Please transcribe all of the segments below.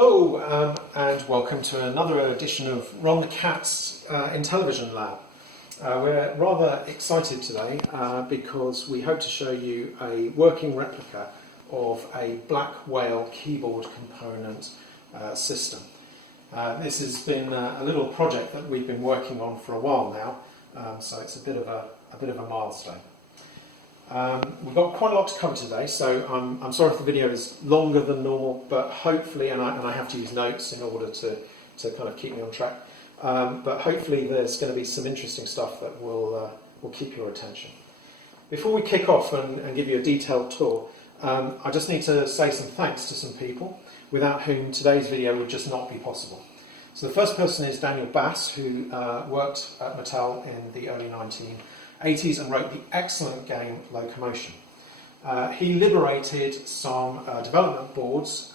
Hello and welcome to another edition of Ron the Cat's Intellivision Lab. We're rather excited today because we hope to show you a working replica of a black whale keyboard component system. This has been a little project that we've been working on for a while now, so it's a bit of a milestone. We've got quite a lot to cover today, so I'm sorry if the video is longer than normal, but hopefully, and I have to use notes in order to kind of keep me on track, but hopefully there's going to be some interesting stuff that will keep your attention. Before we kick off and give you a detailed tour, I just need to say some thanks to some people without whom today's video would just not be possible. So the first person is Daniel Bass, who worked at Mattel in the early 1980s and wrote the excellent game Locomotion. He liberated some development boards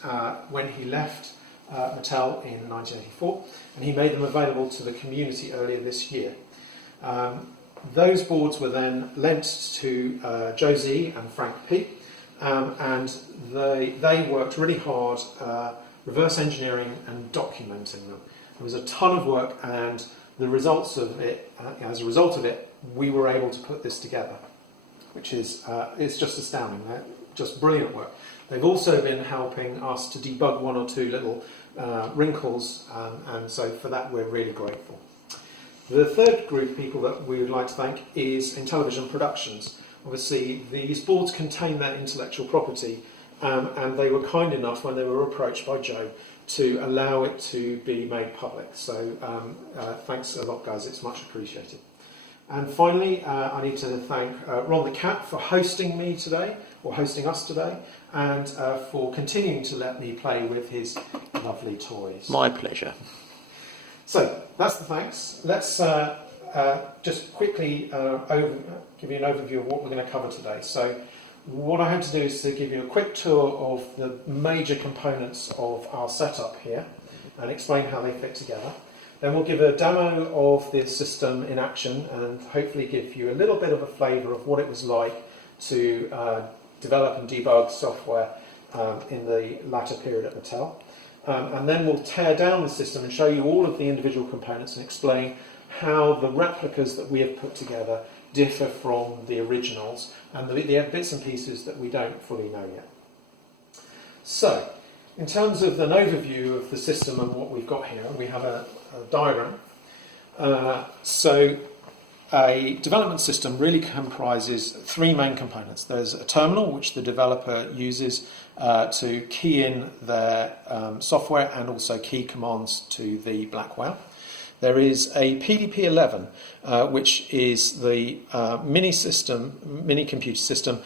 when he left Mattel in 1984, and he made them available to the community earlier this year. Those boards were then lent to Josie and Frank P, and they worked really hard reverse engineering and documenting them. There was a ton of work, and the results of it, as a result of it, we were able to put this together, which is it's just astounding. Just brilliant work. They've also been helping us to debug one or two little wrinkles, and so for that we're really grateful. The third group of people that we would like to thank is Intellivision Productions. Obviously, these boards contain their intellectual property, and they were kind enough when they were approached by Joe to allow it to be made public. So thanks a lot, guys. It's much appreciated. And finally, I need to thank Ron the Cat for hosting me today, or hosting us today, and for continuing to let me play with his lovely toys. My pleasure. So that's the thanks. Let's just quickly give you an overview of what we're going to cover today. So what I have to do is to give you a quick tour of the major components of our setup here and explain how they fit together. Then we'll give a demo of the system in action and hopefully give you a little bit of a flavour of what it was like to develop and debug software in the latter period at Mattel. And then we'll tear down the system and show you all of the individual components and explain how the replicas that we have put together differ from the originals and the bits and pieces that we don't fully know yet. So, in terms of an overview of the system and what we've got here, we have a diagram. So a development system really comprises three main components. There's a terminal, which the developer uses to key in their software and also key commands to the black whale. There is a PDP-11, which is the mini computer system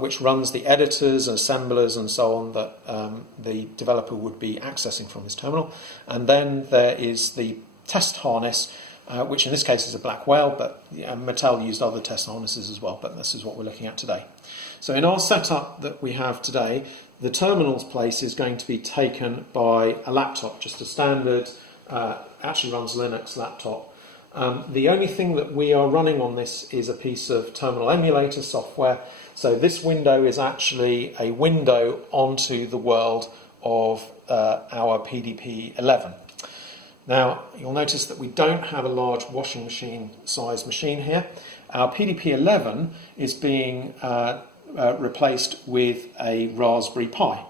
which runs the editors and assemblers and so on that the developer would be accessing from his terminal. And then there is the test harness, which in this case is a black whale, but Mattel used other test harnesses as well, but this is what we're looking at today. So in our setup that we have today, the terminal's place is going to be taken by a laptop, just a standard, actually runs Linux laptop. The only thing that we are running on this is a piece of terminal emulator software. So this window is actually a window onto the world of our PDP-11. Now, you'll notice that we don't have a large washing machine size machine here. Our PDP-11 is being replaced with a Raspberry Pi.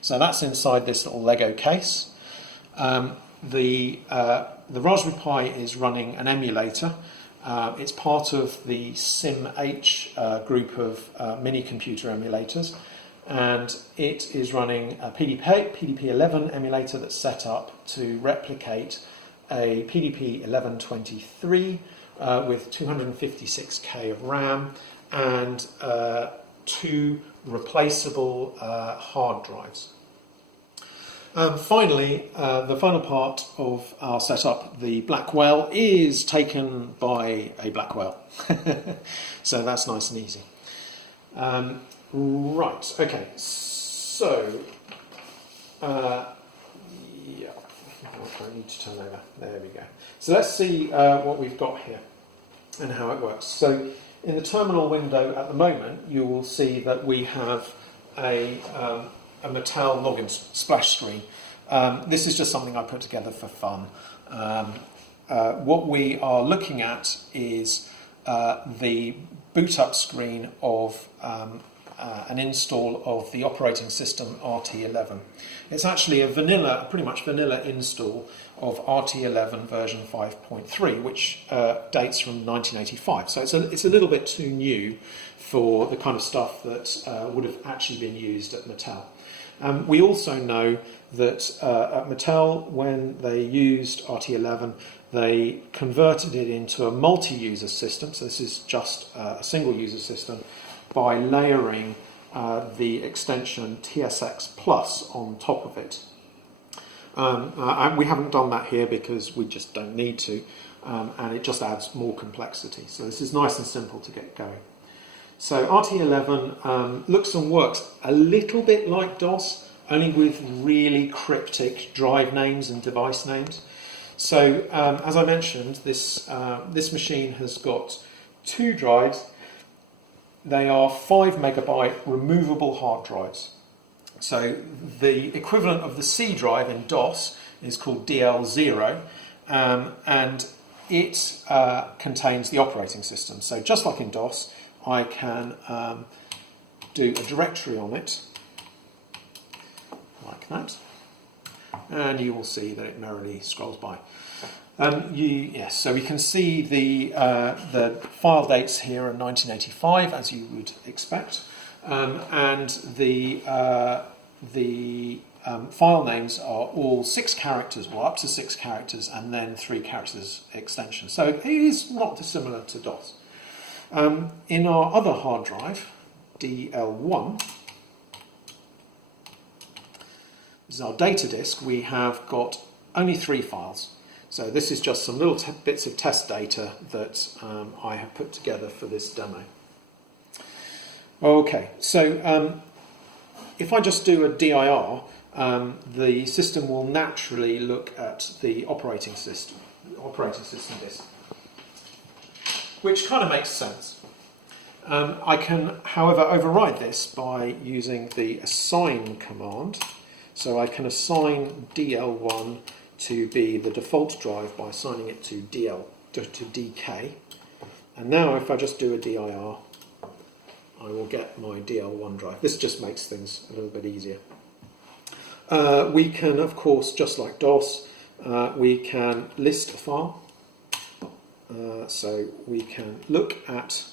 So that's inside this little Lego case. The Raspberry Pi is running an emulator. It's part of the SimH group of mini computer emulators, and it is running a PDP-11 emulator that's set up to replicate a PDP-1123 with 256K of RAM and two replaceable hard drives. Finally, the final part of our setup, the black whale, is taken by a black whale. So that's nice and easy. Right, okay, so, yeah, I need to turn over, there we go. So let's see what we've got here and how it works. So in the terminal window at the moment, you will see that we have a Mattel login splash screen. This is just something I put together for fun. What we are looking at is the boot up screen of an install of the operating system RT11. It's actually a pretty much vanilla install of RT11 version 5.3, which dates from 1985. So it's a little bit too new for the kind of stuff that would have actually been used at Mattel. We also know that at Mattel, when they used RT11, they converted it into a multi-user system. So this is just a single-user system by layering the extension TSX Plus on top of it. We haven't done that here because we just don't need to, and it just adds more complexity. So this is nice and simple to get going. So RT11 looks and works a little bit like DOS, only with really cryptic drive names and device names. So as I mentioned, this machine has got 2 drives. They are 5 megabyte removable hard drives. So the equivalent of the C drive in DOS is called DL0, and it contains the operating system. So just like in DOS, I can do a directory on it, like that, and you will see that it merrily scrolls by. So we can see the file dates here are 1985, as you would expect, and the file names are all 6 characters, well, up to 6 characters, and then 3 characters extension. So it is not dissimilar to DOS. In our other hard drive, DL1, this is our data disk, we have got only 3 files. So this is just some little bits of test data that I have put together for this demo. Okay, so if I just do a DIR, the system will naturally look at the operating system disk, which kind of makes sense. I can, however, override this by using the assign command. So I can assign DL1 to be the default drive by assigning it to DK. And now if I just do a DIR, I will get my DL1 drive. This just makes things a little bit easier. We can, of course, just like DOS, we can list a file. So we can look at,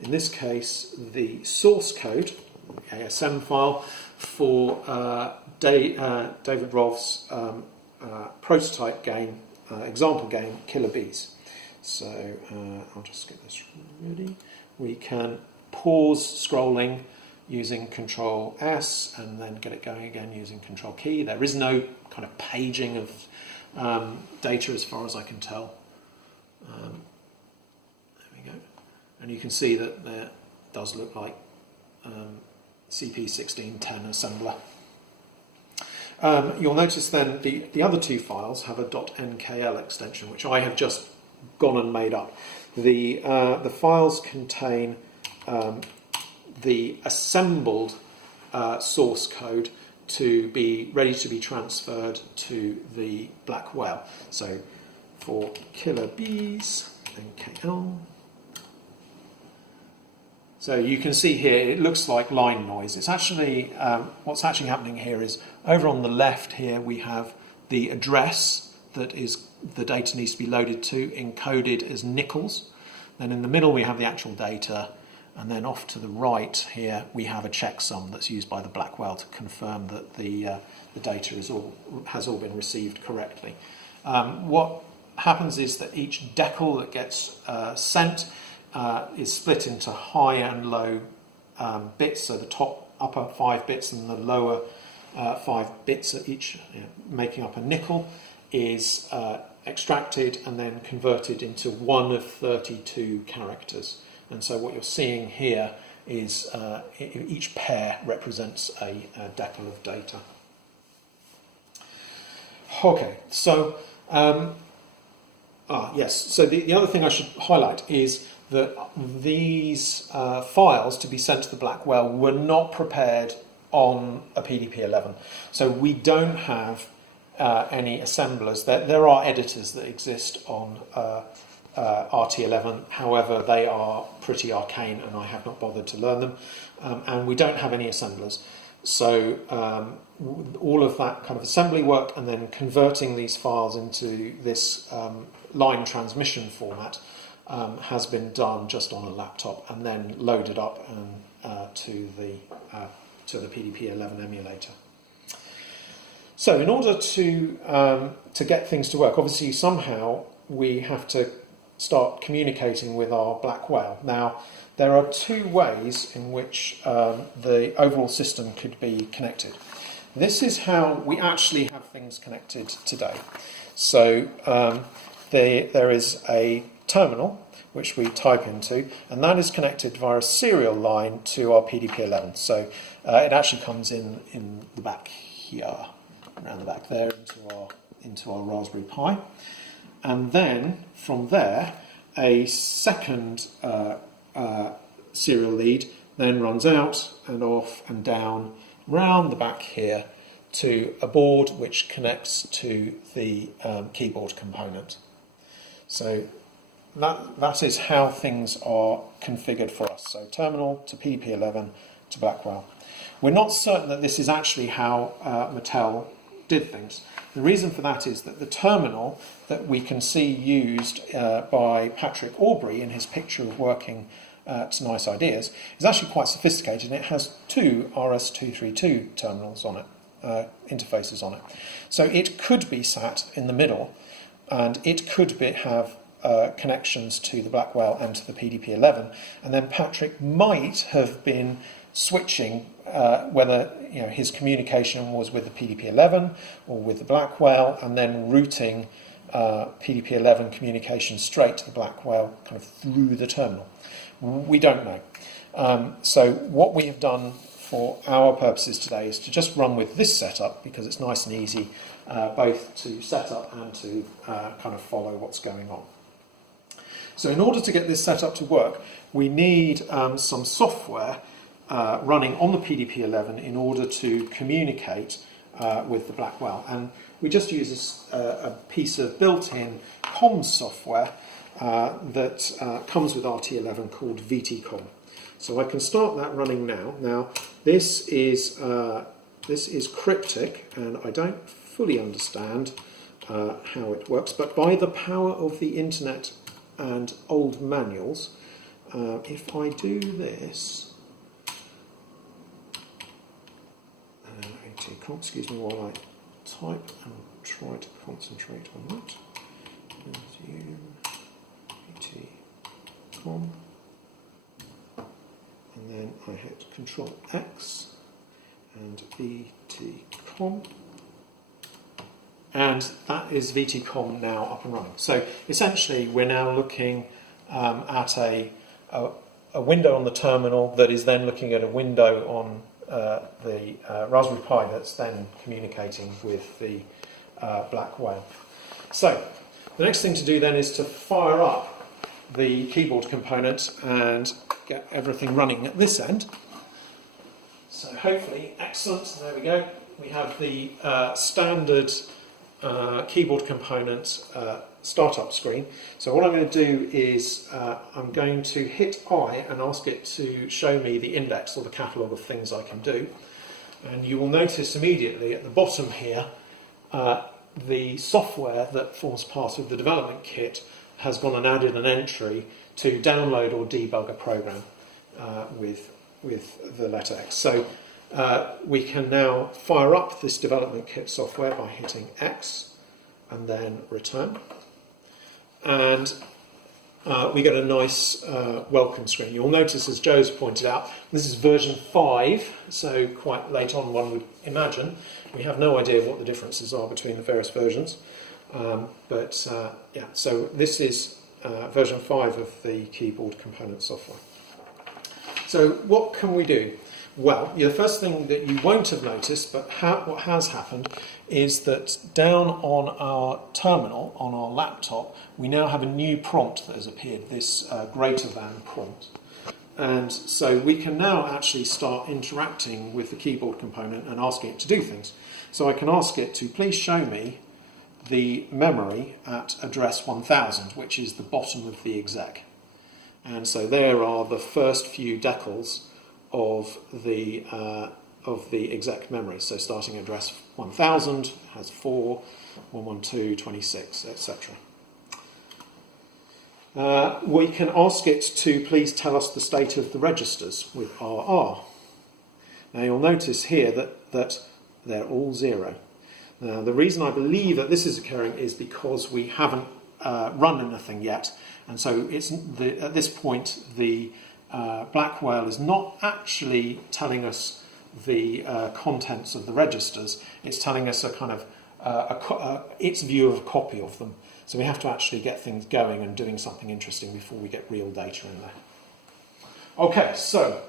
in this case, the source code, ASM file, for David Rolf's prototype game, example game, Killer Bees. So I'll just get this ready. We can pause scrolling using Control S and then get it going again using Control key. There is no kind of paging of data as far as I can tell. There we go. And you can see that there does look like CP1610 assembler. You'll notice then the other 2 files have a .nkl extension, which I have just gone and made up. The files contain the assembled source code to be ready to be transferred to the Black Whale. So for Killer Bees, NKL. So you can see here, it looks like line noise. It's actually, what's actually happening here is, over on the left here we have the address that is the data needs to be loaded to, encoded as nickels. Then in the middle we have the actual data, and then off to the right here we have a checksum that's used by the Black Whale to confirm that the data has all been received correctly. What happens is that each decal that gets sent is split into high and low bits, so the upper 5 bits and the lower 5 bits at each, making up a nickel, is extracted and then converted into one of 32 characters. And so what you're seeing here is each pair represents a decal of data. Okay, so yes, so the other thing I should highlight is that these files to be sent to the Black Whale were not prepared on a PDP-11. So we don't have any assemblers. There are editors that exist on RT11, however they are pretty arcane and I have not bothered to learn them, and we don't have any assemblers. So all of that kind of assembly work and then converting these files into this line transmission format has been done just on a laptop and then loaded up to the PDP-11 emulator. So in order to get things to work, obviously somehow we have to start communicating with our black whale. Now, there are two ways in which the overall system could be connected. This is how we actually have things connected today. So there is a terminal which we type into, and that is connected via a serial line to our PDP-11. So it actually comes in the back here, around the back there, into our Raspberry Pi. And then from there, a second serial lead then runs out and off and down round the back here to a board which connects to the keyboard component. So that is how things are configured for us. So terminal to PDP-11 to Blackwell. We're not certain that this is actually how Mattel did things. The reason for that is that the terminal that we can see used by Patrick Aubrey in his picture of working at Nice Ideas is actually quite sophisticated, and it has two RS-232 terminals on it, interfaces on it. So it could be sat in the middle, and it could have connections to the Blackwell and to the PDP-11, and then Patrick might have been switching whether his communication was with the PDP-11 or with the Blackwell, and then routing PDP-11 communication straight to the Blackwell kind of through the terminal. We don't know. So what we have done for our purposes today is to just run with this setup because it's nice and easy both to set up and to kind of follow what's going on. So in order to get this setup to work, we need some software running on the PDP-11 in order to communicate with the Blackwell. And we just use a piece of built-in comms software that comes with RT11 called VTCom. So I can start that running now. Now this is cryptic, and I don't fully understand how it works, but by the power of the internet and old manuals, if I do this, excuse me while I type and try to concentrate on that. Resume VTCom, and then I hit Control X and VTCom, and that is VTCom now up and running. So essentially we're now looking at a window on the terminal that is then looking at a window on the Raspberry Pi that's then communicating with the Blackwell. So the next thing to do then is to fire up the keyboard component and get everything running at this end. So hopefully, excellent, there we go. We have the standard keyboard component startup screen. So what I'm going to do is I'm going to hit I and ask it to show me the index or the catalogue of things I can do. And you will notice immediately at the bottom here the software that forms part of the development kit has gone and added an entry to download or debug a program with the letter X. So we can now fire up this development kit software by hitting X and then return. And we get a nice welcome screen. You'll notice, as Joe's pointed out, this is version 5, so quite late on, one would imagine. We have no idea what the differences are between the various versions. Yeah, so this is version 5 of the keyboard component software. So what can we do? Well, the first thing that you won't have noticed, but what has happened, is that down on our terminal, on our laptop, we now have a new prompt that has appeared, this greater than prompt. And so we can now actually start interacting with the keyboard component and asking it to do things. So I can ask it to please show me the memory at address 1000, which is the bottom of the exec. And so there are the first few decals of the exec memory. So starting address 1000 has 4, 112, 26, etc. We can ask it to please tell us the state of the registers with RR. Now you'll notice here that they're all 0. Now the reason I believe that this is occurring is because we haven't run anything yet, and so at this point the Blackwell is not actually telling us the contents of the registers. It's telling us a kind of its view of a copy of them. So we have to actually get things going and doing something interesting before we get real data in there. Okay, so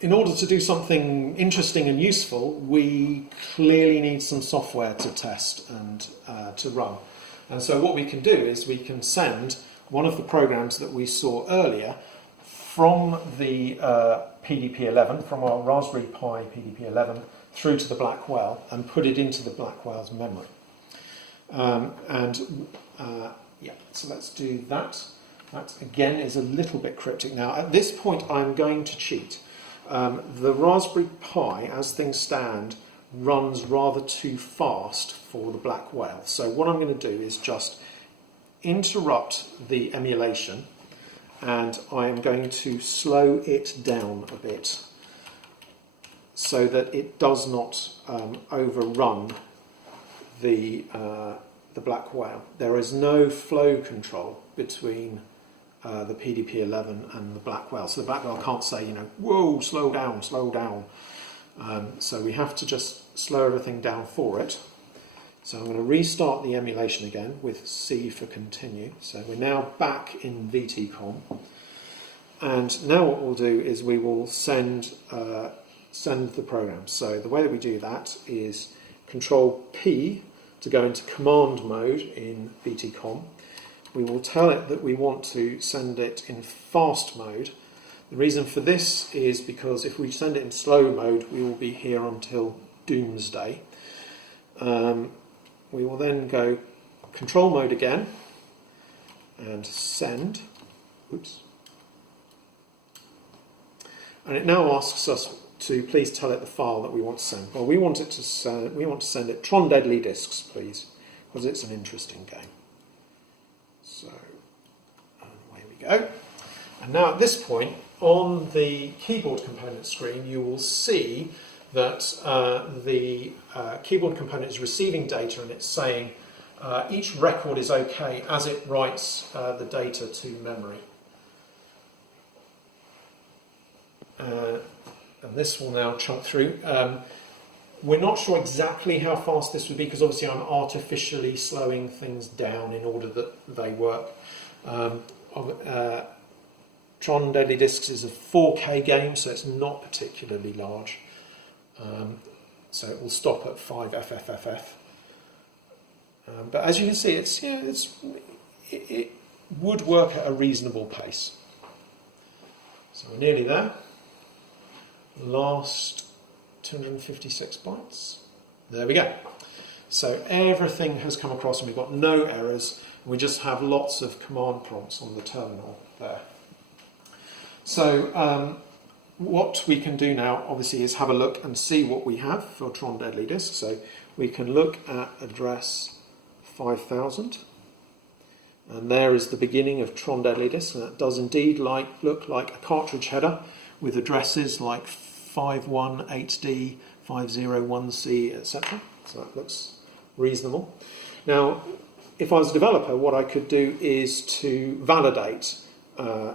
in order to do something interesting and useful, we clearly need some software to test and to run. And so what we can do is we can send one of the programs that we saw earlier from the PDP-11, from our Raspberry Pi PDP-11, through to the Blackwell and put it into the Blackwell's memory. So let's do that. That again is a little bit cryptic. Now at this point I'm going to cheat. The Raspberry Pi, as things stand, runs rather too fast for the Blackwell. So what I'm going to do is just interrupt the emulation, and I am going to slow it down a bit so that it does not overrun the Blackwell. There is no flow control between the PDP-11 and the Blackwell. So the Blackwell can't say, whoa, slow down, slow down. So we have to just slow everything down for it. So I'm going to restart the emulation again with C for continue. So we're now back in VTCom. And now what we'll do is we will send the program. So the way that we do that is Control P to go into command mode in VTCom. We will tell it that we want to send it in fast mode. The reason for this is because if we send it in slow mode, we will be here until doomsday. We will then go control mode again and send. Oops. And it now asks us to please tell it the file that we want to send. Well, we want to send it Tron Deadly Discs, please, because it's an interesting game. So, away we go. And now at this point, on the keyboard component screen, you will see that the keyboard component is receiving data, and it's saying each record is okay as it writes the data to memory. And this will now chunk through. We're not sure exactly how fast this would be, because obviously I'm artificially slowing things down in order that they work. Tron Deadly Discs is a 4K game, so it's not particularly large. So it will stop at 5 FFFF. But as you can see, it would work at a reasonable pace. So we're nearly there. Last 256 bytes. There we go. So everything has come across and we've got no errors. We just have lots of command prompts on the terminal there. So what we can do now, obviously, is have a look and see what we have for Tron Deadly Disc. So we can look at address 5000. And there is the beginning of Tron Deadly Disc. And that does indeed look like a cartridge header with addresses like 518D, 501C, etc. So that looks reasonable. Now, if I was a developer, what I could do is to validate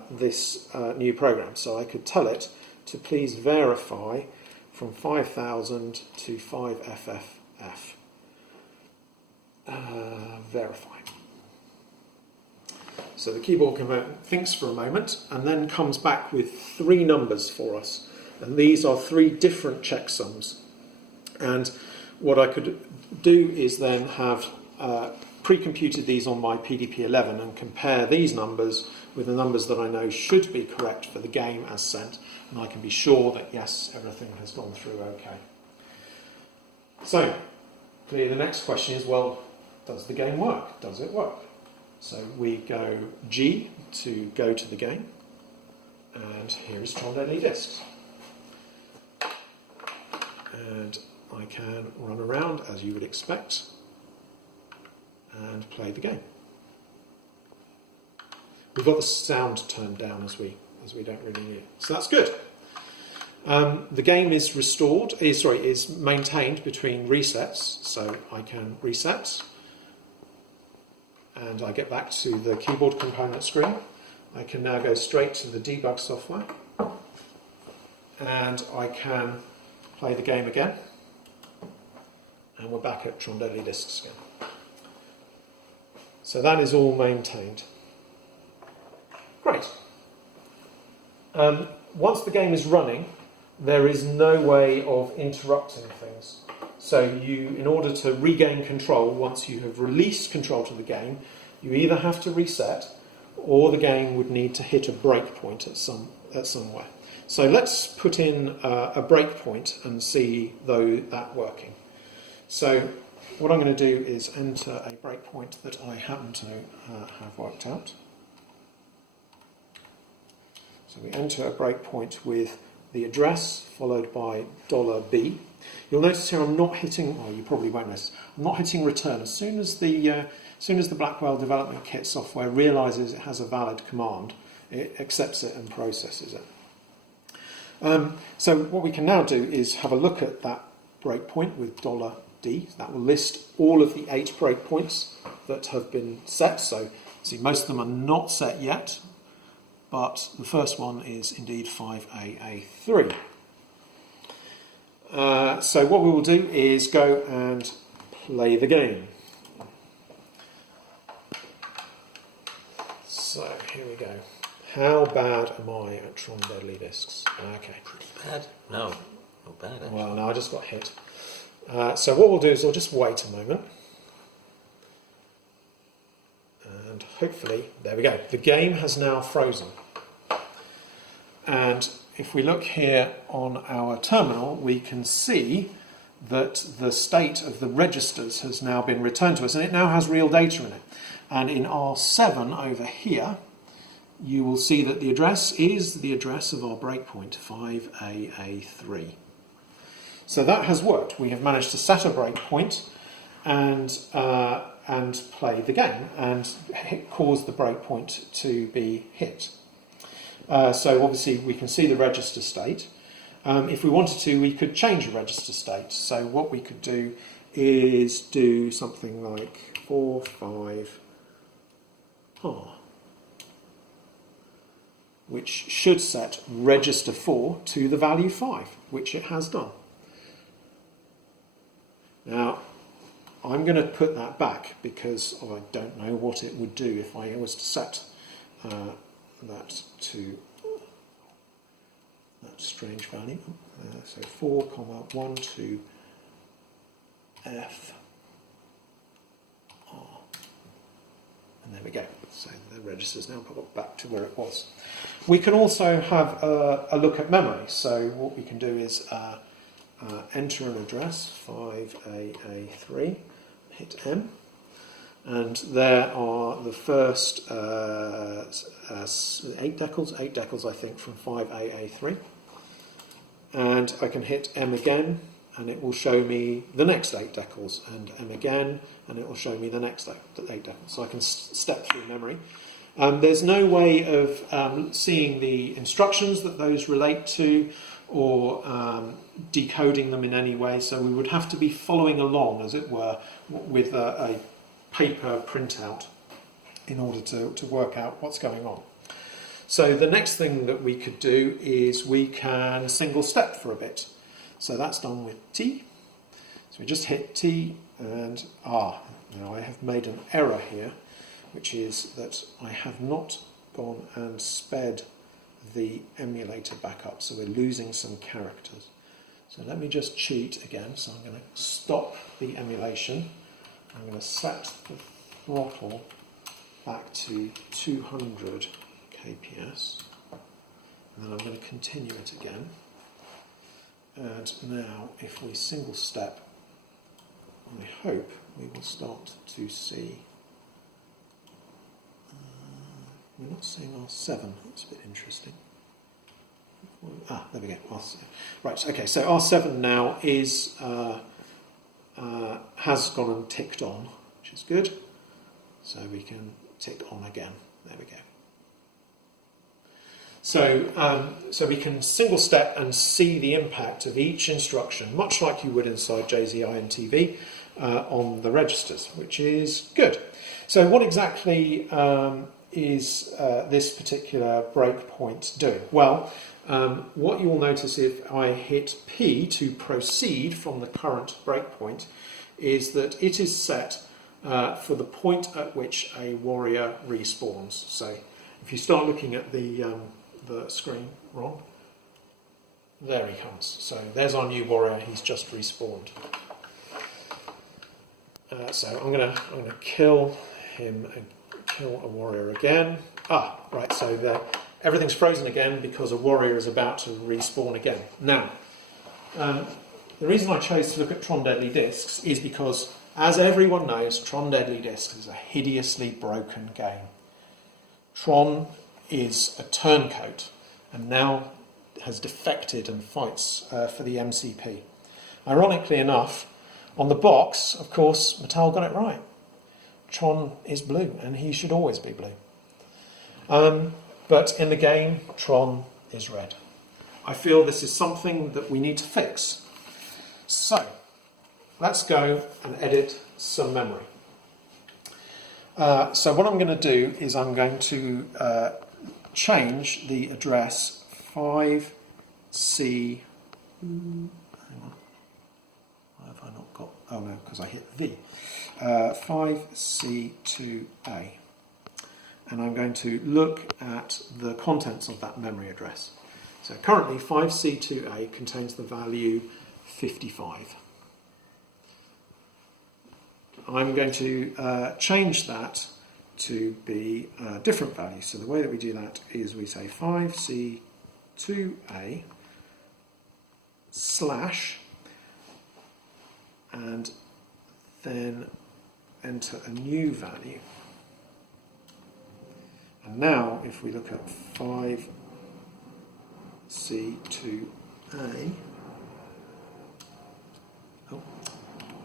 this new program. So I could tell it to please verify from 5000 to 5FFF. Verify. So the keyboard component thinks for a moment and then comes back with 3 numbers for us. And these are 3 different checksums. And what I could do is then have pre-computed these on my PDP-11 and compare these numbers with the numbers that I know should be correct for the game as sent, and I can be sure that yes, everything has gone through okay. So, clearly the next question is, well, does the game work? Does it work? So we go G to go to the game, and here is Tron Deadly Discs. And I can run around as you would expect and play the game. We've got the sound turned down as we don't really need it, so that's good. The game is is maintained between resets, so I can reset and I get back to the keyboard component screen. I can now go straight to the debug software and I can play the game again, and we're back at Tron Deadly Discs again. So that is all maintained. Great. Once the game is running, there is no way of interrupting things. So in order to regain control, once you have released control to the game, you either have to reset or the game would need to hit a breakpoint at somewhere. So let's put in a breakpoint and see that working. So what I'm going to do is enter a breakpoint that I happen to have worked out. So we enter a breakpoint with the address followed by $B. You'll notice here I'm not hitting, well, you probably won't notice, I'm not hitting return. As soon as the Blackwell Development Kit software realises it has a valid command, it accepts it and processes it. So what we can now do is have a look at that breakpoint with $D. That will list all of the 8 breakpoints that have been set. So see, most of them are not set yet, but the first one is indeed 5AA3. So what we will do is go and play the game. So here we go. How bad am I at Tron Deadly Discs? Okay. Pretty bad. No, not bad actually. Well, no, I just got hit. So what we'll do is we'll just wait a moment. And hopefully, there we go. The game has now frozen. And if we look here on our terminal, we can see that the state of the registers has now been returned to us, and it now has real data in it. And in R7 over here, you will see that the address is the address of our breakpoint, 5AA3. So that has worked. We have managed to set a breakpoint and play the game and cause the breakpoint to be hit. So obviously we can see the register state. If we wanted to, we could change the register state. So what we could do is do something like 4, 5, which should set register 4 to the value 5, which it has done. Now, I'm going to put that back because I don't know what it would do if I was to set that to that strange value. So 4, 1, 2, F, R. And there we go. So the register's now put back to where it was. We can also have a look at memory. So what we can do is enter an address, 5AA3, hit M, and there are the first 8 decals I think from 5AA3, and I can hit M again and it will show me the next 8 decals, and M again and it will show me the next 8 decals. So I can step through memory. There's no way of seeing the instructions that those relate to or decoding them in any way, so we would have to be following along, as it were, with a paper printout in order to work out what's going on. So the next thing that we could do is we can single step for a bit. So that's done with T. So we just hit T and now I have made an error here, which is that I have not gone and sped the emulator back up, so we're losing some characters. So let me just cheat again. So I'm going to stop the emulation. I'm going to set the throttle back to 200 kps, and then I'm going to continue it again. And now, if we single step, I hope we will start to see. We're not seeing R7. That's a bit interesting. There we go. Right. Okay. So R7 now is has gone and ticked on, which is good. So we can tick on again. There we go. So we can single step and see the impact of each instruction, much like you would inside JZI and TV, on the registers, which is good. So what exactly is this particular breakpoint doing? Well, what you will notice if I hit P to proceed from the current breakpoint is that it is set for the point at which a warrior respawns. So if you start looking at the screen, Ron, there he comes. So there's our new warrior. He's just respawned. So I'm gonna kill him and kill a warrior again. Right. So everything's frozen again because a warrior is about to respawn again. Now, the reason I chose to look at Tron Deadly Discs is because, as everyone knows, Tron Deadly Discs is a hideously broken game. Tron is a turncoat and now has defected and fights for the MCP. Ironically enough, on the box, of course, Mattel got it right. Tron is blue, and he should always be blue. But in the game, Tron is red. I feel this is something that we need to fix. So, let's go and edit some memory. So what I'm going to do is I'm going to change the address 5C. Hang on. Why have I not got? Oh no, because I hit V. 5C2A. And I'm going to look at the contents of that memory address. So currently 5C2A contains the value 55. I'm going to change that to be a different value. So the way that we do that is we say 5C2A slash and then enter a new value. And now if we look at 5C2A,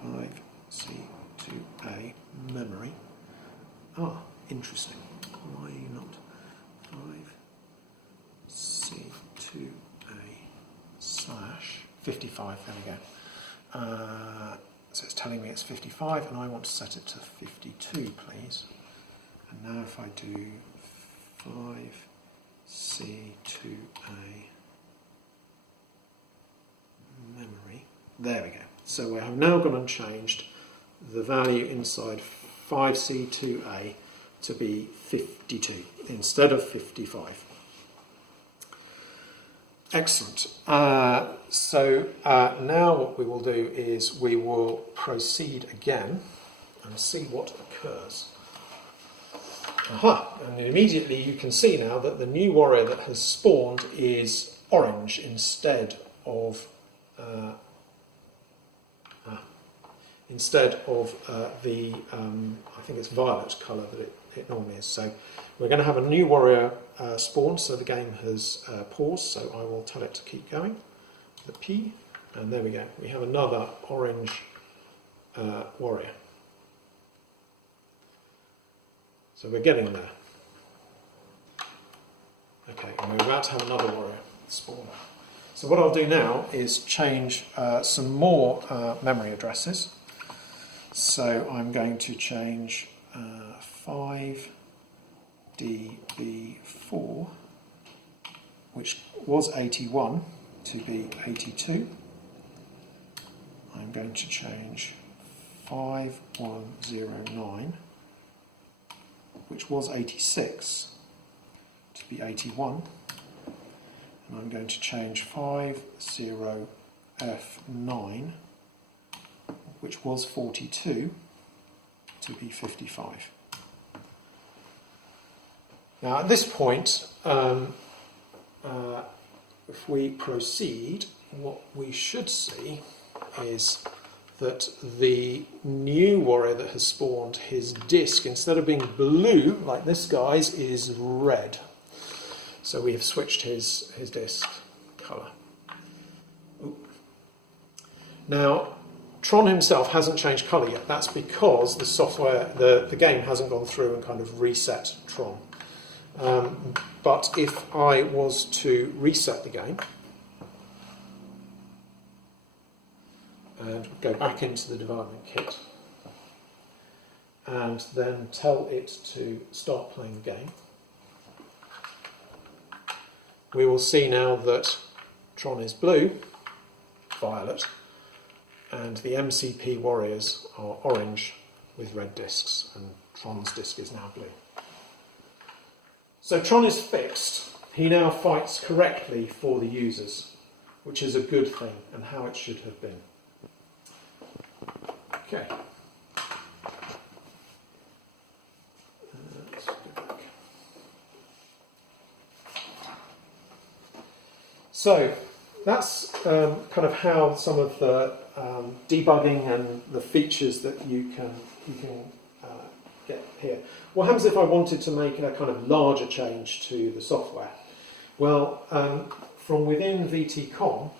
5C2A memory. Interesting. Why not 5C2A slash 55? There we go. So it's telling me it's 55, and I want to set it to 52, please. And now if I do 5C2A memory, there we go. So we have now gone and changed the value inside 5C2A to be 52 instead of 55. Excellent. So now what we will do is we will proceed again and see what occurs. And immediately you can see now that the new warrior that has spawned is orange instead of the I think it's violet colour that it normally is. So we're going to have a new warrior spawn, so the game has paused, so I will tell it to keep going. The P, and there we go. We have another orange warrior. So we're getting there. Okay, and we're about to have another warrior spawn. So what I'll do now is change some more memory addresses. So I'm going to change 5DB4, which was 81, to be 82. I'm going to change 5109, which was 86, to be 81. And I'm going to change 50F9, which was 42, to be 55. Now at this point, if we proceed, what we should see is that the new warrior that has spawned, his disc, instead of being blue like this guy's, is red. So we have switched his disc colour. Now, Tron himself hasn't changed colour yet. That's because the software, the game hasn't gone through and kind of reset Tron. But if I was to reset the game and go back into the development kit and then tell it to start playing the game, we will see now that Tron is blue, violet, and the MCP warriors are orange with red discs, and Tron's disc is now blue. So Tron is fixed. He now fights correctly for the users, which is a good thing and how it should have been. Okay. Let's go back. So that's kind of how some of the debugging and the features that you can get here. What happens if I wanted to make a kind of larger change to the software? Well, from within VTCom,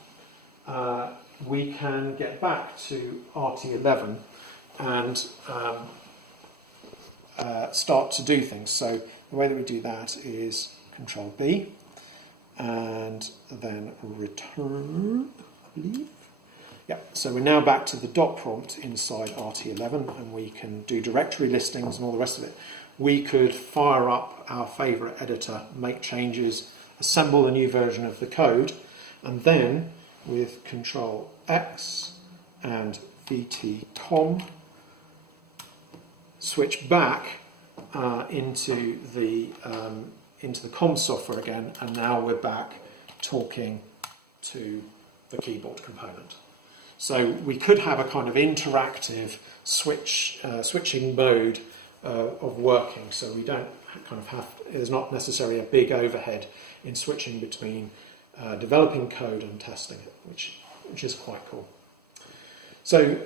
we can get back to RT11 and start to do things. So the way that we do that is Control B and then return, I believe. Yeah, so we're now back to the dot prompt inside RT11 and we can do directory listings and all the rest of it. We could fire up our favourite editor, make changes, assemble a new version of the code, and then with Control X and VTCom, switch back into the COM software again, and now we're back talking to the keyboard component. So we could have a kind of interactive switching mode of working, so we don't kind of have, there's not necessarily a big overhead in switching between developing code and testing it, which is quite cool. So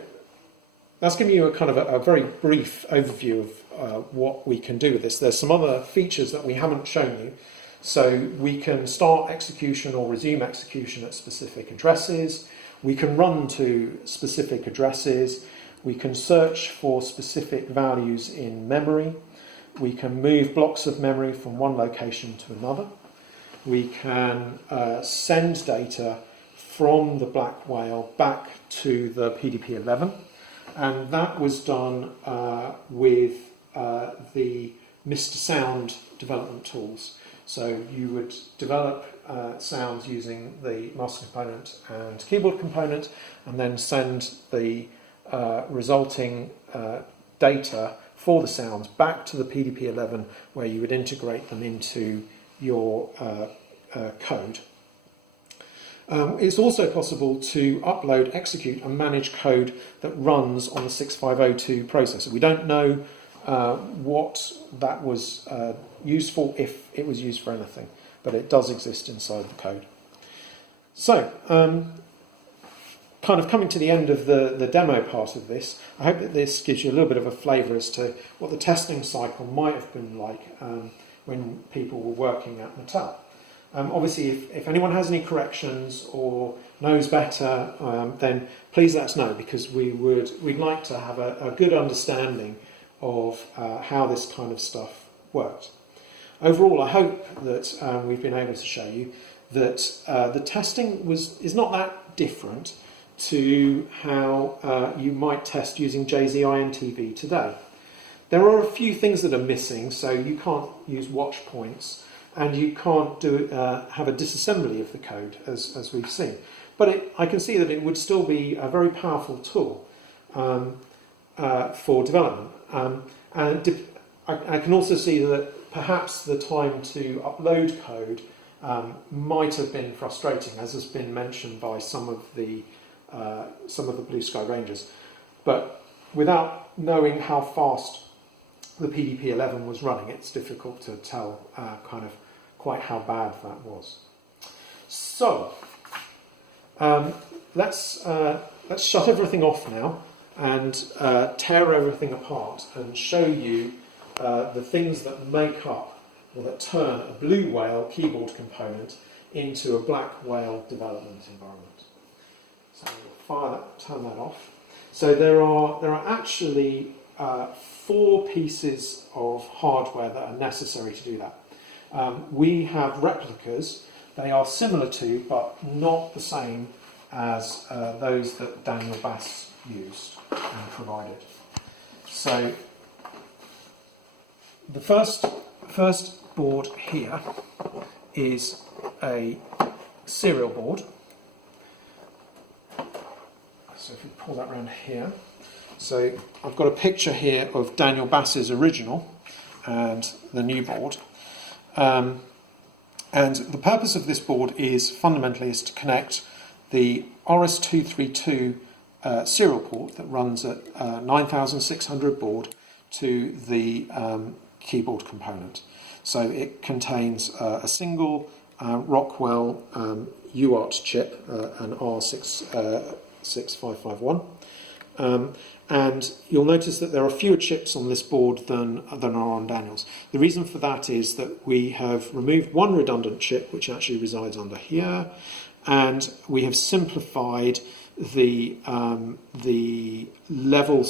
that's giving you a kind of a very brief overview of what we can do with this. There's some other features that we haven't shown you. So we can start execution or resume execution at specific addresses. We can run to specific addresses. We can search for specific values in memory. We can move blocks of memory from one location to another. We can send data from the black whale back to the PDP-11, and that was done with the Mr. Sound development tools. So you would develop sounds using the master component and keyboard component, and then send the resulting data for the sounds back to the PDP-11, where you would integrate them into your code. It's also possible to upload, execute and manage code that runs on the 6502 processor. We don't know what that was used for, if it was used for anything, but it does exist inside the code. So, kind of coming to the end of the demo part of this, I hope that this gives you a little bit of a flavour as to what the testing cycle might have been like when people were working at Mattel. Obviously, if anyone has any corrections or knows better, then please let us know, because we'd like to have a good understanding of how this kind of stuff works. Overall, I hope that we've been able to show you that the testing is not that different to how you might test using JZINTV today. There are a few things that are missing, so you can't use watch points, and you can't have a disassembly of the code, as we've seen. But I can see that it would still be a very powerful tool for development. And I can also see that perhaps the time to upload code might have been frustrating, as has been mentioned by some of the Blue Sky Rangers. But without knowing how fast the PDP-11 was running, it's difficult to tell kind of quite how bad that was. So let's shut everything off now and tear everything apart and show you the things that make up or that turn a blue whale keyboard component into a black whale development environment. So we'll turn that off. So there are actually 4 pieces of hardware that are necessary to do that. We have replicas. They are similar to, but not the same as those that Daniel Bass used and provided. So the first board here is a serial board. So if we pull that around here, so I've got a picture here of Daniel Bass's original and the new board. And the purpose of this board is fundamentally to connect the RS-232 serial port that runs at 9600 baud to the keyboard component. So it contains a single Rockwell UART chip, an R6551. And you'll notice that there are fewer chips on this board than are on Daniel's. The reason for that is that we have removed one redundant chip, which actually resides under here, and we have simplified the level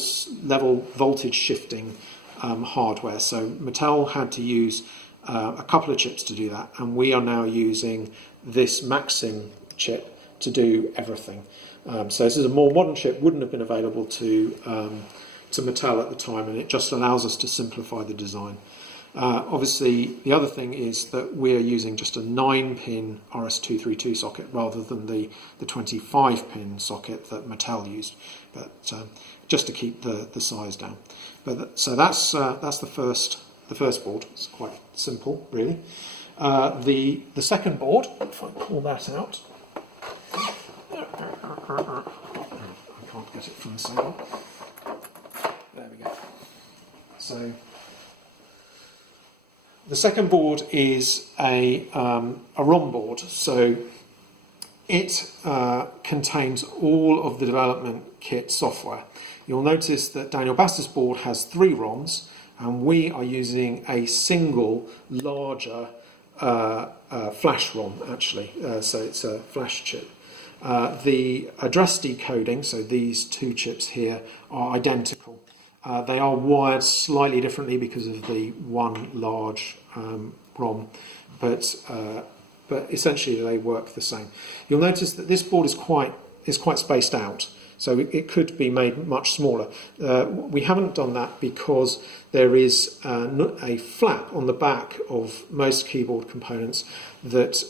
voltage shifting hardware. So Mattel had to use a couple of chips to do that, and we are now using this Maxim chip to do everything. So this is a more modern chip, wouldn't have been available to Mattel at the time, and it just allows us to simplify the design. Obviously, the other thing is that we're using just a 9-pin RS-232 socket rather than the 25-pin socket that Mattel used, but just to keep the size down. So that's the first board. It's quite simple, really. The second board, if I pull that out. I can't get it from the side. There we go. So the second board is a ROM board. So it contains all of the development kit software. You'll notice that Daniel Bass's board has 3 ROMs, and we are using a single larger flash ROM, actually. So it's a flash chip. The address decoding, so these 2 chips here, are identical. They are wired slightly differently because of the one large ROM, but essentially they work the same. You'll notice that this board is quite spaced out, so it could be made much smaller. We haven't done that because there is a flap on the back of most keyboard components that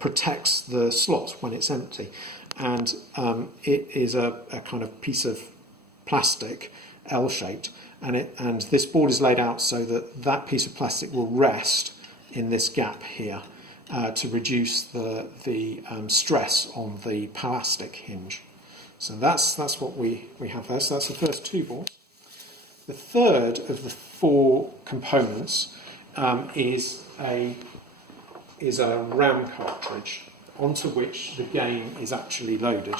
protects the slot when it's empty, and it is a kind of piece of plastic, L-shaped, and this board is laid out so that piece of plastic will rest in this gap here to reduce the stress on the plastic hinge. So that's what we have there. So that's the first 2 boards. The third of the 4 components is a RAM cartridge onto which the game is actually loaded.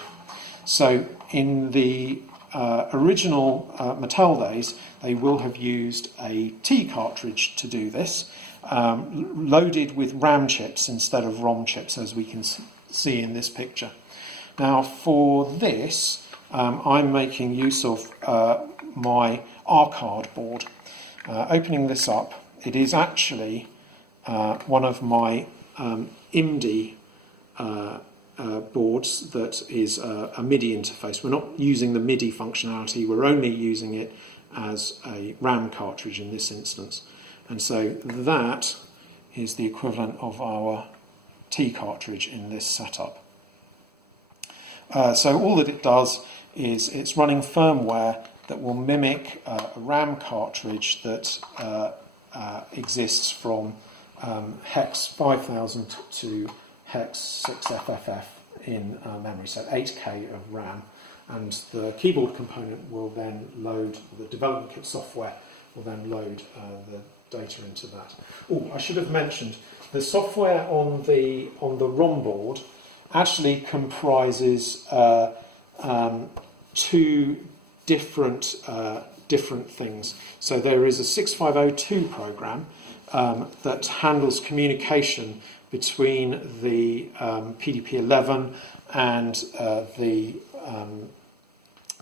So in the original Mattel days, they will have used a T cartridge to do this, loaded with RAM chips instead of ROM chips, as we can see in this picture. Now for this, I'm making use of my R-card board. Opening this up, it is actually one of my IMDI boards that is a MIDI interface. We're not using the MIDI functionality, we're only using it as a RAM cartridge in this instance. And so that is the equivalent of our T cartridge in this setup. So all that it does is it's running firmware that will mimic a RAM cartridge that exists from hex 5000 to hex 6FFF in memory, so 8K of RAM. and the keyboard component will then load, the development kit software will then load the data into that. Oh, I should have mentioned, the software on the ROM board actually comprises two different things. So there is a 6502 program that handles communication between the PDP-11 and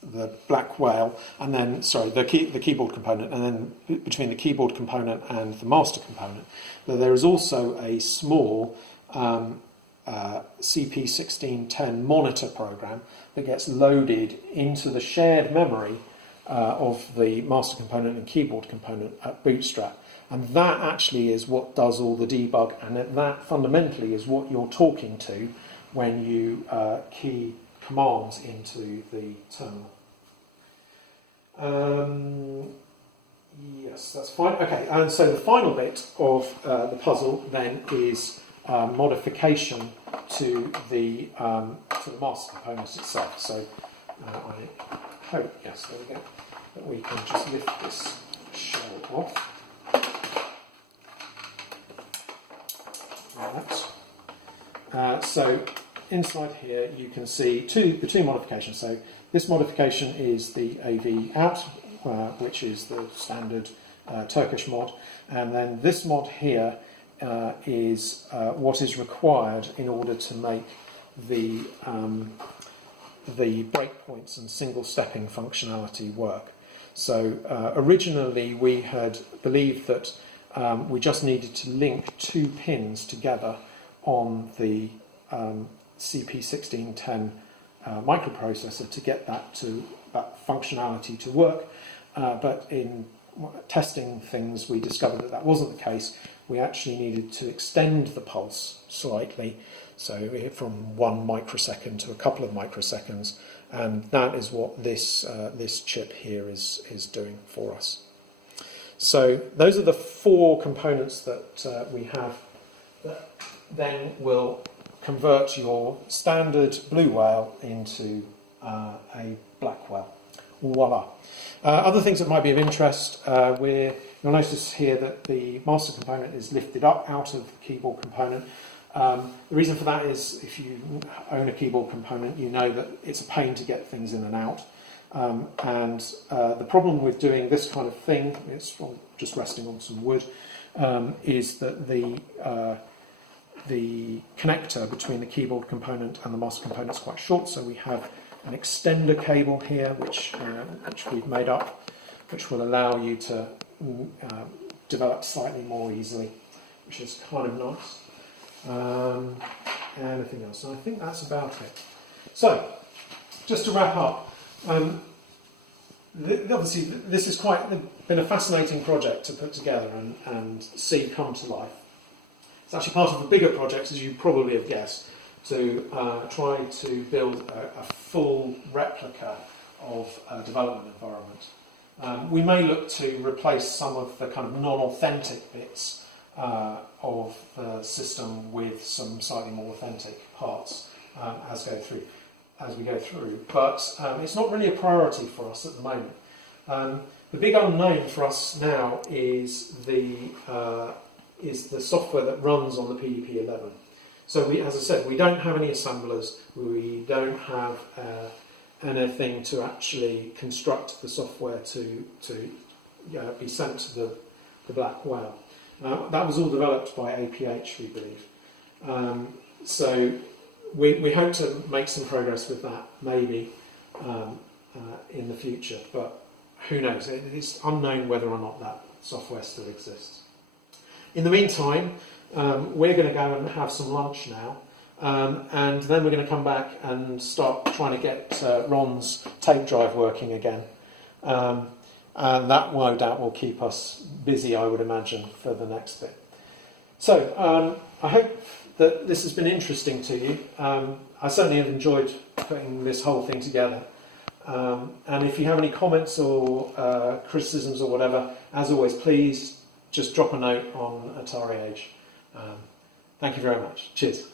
the black whale, and then the keyboard component, and then between the keyboard component and the master component. But there is also a small CP1610 monitor program that gets loaded into the shared memory of the master component and keyboard component at Bootstrap. And that actually is what does all the debug, and that fundamentally is what you're talking to when you key commands into the terminal. Yes, that's fine. Okay, and so the final bit of the puzzle then is modification to the master component itself. So I hope, yes, there we go, that we can just lift this shell off. Right. So inside here you can see the two modifications. So this modification is the AV out, which is the standard Turkish mod, and then this mod here is what is required in order to make the breakpoints and single stepping functionality work. So originally we had believed that we just needed to link two pins together on the CP1610 microprocessor to get that functionality to work, but in testing things we discovered that wasn't the case. We actually needed to extend the pulse slightly, so from 1 microsecond to a couple of microseconds, and that is what this chip here is doing for us. So those are the 4 components that we have that then will convert your standard blue whale into a black whale. Voila. Other things that might be of interest, you'll notice here that the master component is lifted up out of the keyboard component. The reason for that is if you own a keyboard component, you know that it's a pain to get things in and out. And the problem with doing this kind of thing, it's just resting on some wood, is that the connector between the keyboard component and the master component is quite short, so we have an extender cable here which we've made up, which will allow you to develop slightly more easily, which is kind of nice. Anything else? And I think that's about it. So, just to wrap up, obviously this has been a fascinating project to put together and see come to life. It's actually part of a bigger project, as you probably have guessed, to try to build a full replica of a development environment. We may look to replace some of the kind of non-authentic bits of the system with some slightly more authentic parts as we go through. But it's not really a priority for us at the moment. The big unknown for us now is the software that runs on the PDP-11. So as I said, we don't have any assemblers, we don't have anything to actually construct the software to be sent to the black whale. That was all developed by APH, we believe. So we hope to make some progress with that, maybe, in the future, but who knows? It is unknown whether or not that software still exists. In the meantime, we're going to go and have some lunch now, and then we're going to come back and start trying to get Ron's tape drive working again. And that, no doubt, will keep us busy, I would imagine, for the next bit. So, I hope that this has been interesting to you. I certainly have enjoyed putting this whole thing together. And if you have any comments or criticisms or whatever, as always, please just drop a note on Atari Age. Thank you very much. Cheers.